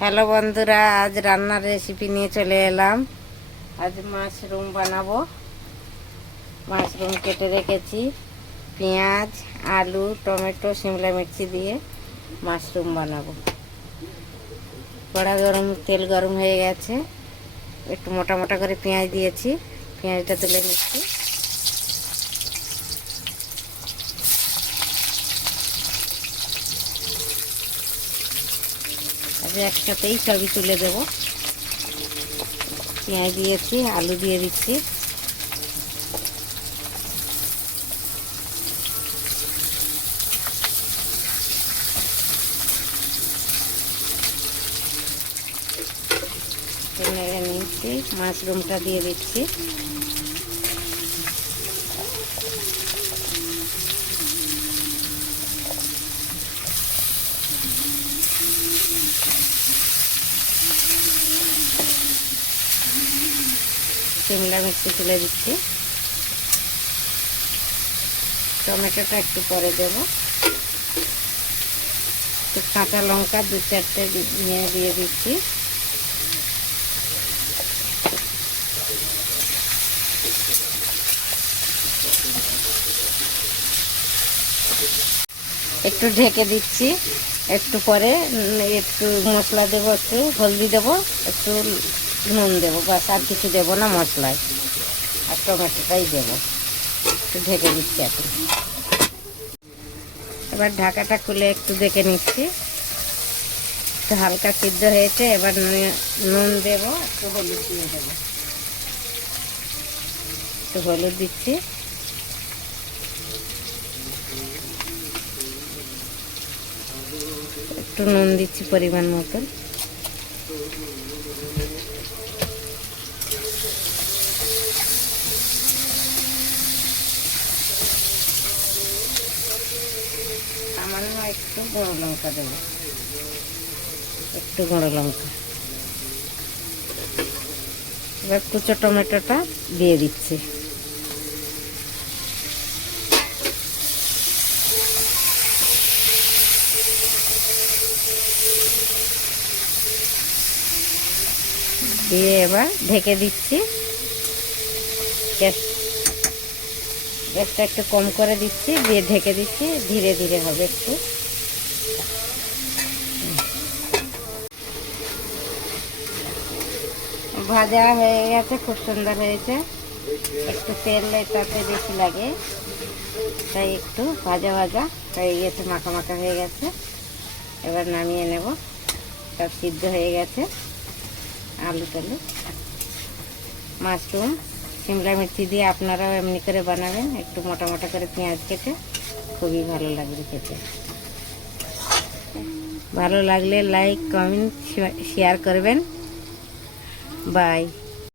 Hello বন্ধুরা, আজ রান্নার রেসিপি নিয়ে চলে এলাম। আজ মাশরুম বানাবো। মাশরুম কেটে রেখেছি, পেঁয়াজ, আলু, টমেটো, শিমলা মির্চি দিয়ে মাশরুম বানাবো। কড়া গরম, তেল গরম হয়ে গেছে। একটু মোটা মোটা করে পেঁয়াজ দিয়েছি, পেঁয়াজটা তুলে নিচ্ছি। আজ একসাথেই সবই তুলে দেবো। পেঁয়াজ দিয়েছি, আলু দিয়ে দিচ্ছি। নেড়ে নিচ্ছি, মাশরুমটা দিয়ে দিচ্ছি। শিমলা মির্চি তুলে দিচ্ছি। টমেটোটা একটু পরে দেব। একটু কাঁচা লঙ্কা 2-4টে দিয়ে দিচ্ছি। একটু ঢেকে দিচ্ছি। একটু পরে একটু মশলা দেবো, একটু হলদি দেবো, একটু নুন দেবো, বাস আর কিছু দেবো না মশলায়। আর টমেটোটাই দেবো। একটু ঢেকে দিচ্ছি এখন। এবার ঢাকাটা খুলে একটু দেখে নিচ্ছি। একটু হালকা সিদ্ধ হয়েছে। এবার নুন দেবো, একটু হলুদ দিয়ে দেবো। একটু হলুদ দিচ্ছি। একটু নুন দিচ্ছি পরিমাণ মতন। সামান্য একটু গুঁড়ো লঙ্কা দেবো, একটু গুঁড়ো লঙ্কা। এবার কুচো টমেটোটা দিয়ে দিচ্ছি। দিয়ে এবার ঢেকে দিচ্ছি। গ্যাসটা একটু কম করে দিচ্ছি, দিয়ে ঢেকে দিচ্ছি। ধীরে ধীরে হবে একটু। ভাজা হয়ে গেছে, খুব সুন্দর হয়েছে। একটু তেল এটাতে বেশি লাগে, তাই একটু ভাজা ভাজা হয়ে গেছে, মাখা মাখা হয়ে গেছে। এবার নামিয়ে নেব। সব সিদ্ধ হয়ে গেছে। আলু টালু, মাশরুম, শিমলা মির্চি দিয়ে আপনারাও এমনি করে বানাবেন। একটু মোটা মোটা করে পেঁয়াজ কেটে, খুবই ভালো লাগবে খেতে। ভালো লাগলে লাইক, কমেন্ট, শেয়ার করবেন। বাই।